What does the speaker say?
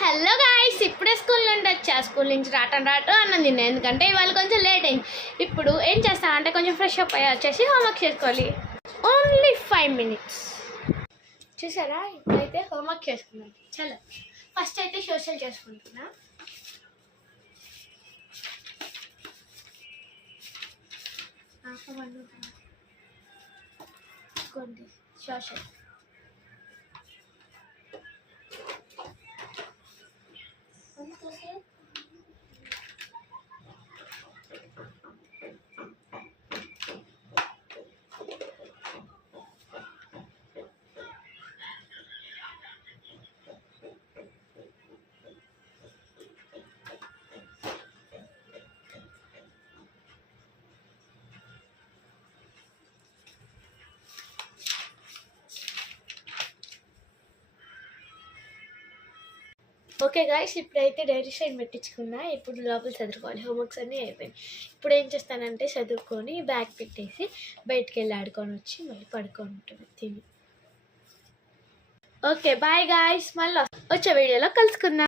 Hello guys, ఇప్పుడే school నుండి వచ్చా. స్కూల్ నుంచి రావటం అన్నం తిన్నా, ఎందుకంటే ఇవాళ కొంచెం లేట్ అయింది. ఇప్పుడు ఏం చేస్తానంటే కొంచెం ఫ్రెష్ అప్ అయ్యి వచ్చేసి హోంవర్క్ చేసుకోవాలి. Only 5 minutes. చూసారా, ఇప్పుడైతే హోంవర్క్ చేసుకున్నాను. చలో ఫస్ట్ అయితే సోషల్ చేసుకుంటున్నా. సోషల్ ఓకే గాయ్స్, ఇప్పుడైతే డైరీ షైన్ పెట్టించుకున్నా. ఇప్పుడు లోపల చదువుకోవాలి. హోంవర్క్స్ అన్నీ అయిపోయింది. ఇప్పుడు ఏం చేస్తానంటే చదువుకొని బ్యాగ్ పెట్టేసి బయటికి వెళ్ళి ఆడుకొని వచ్చి మళ్ళీ పడుకొని ఉంటుంది తిని. ఓకే బాయ్ గాయ్స్, మళ్ళీ వచ్చే వీడియోలో కలుసుకుందాం.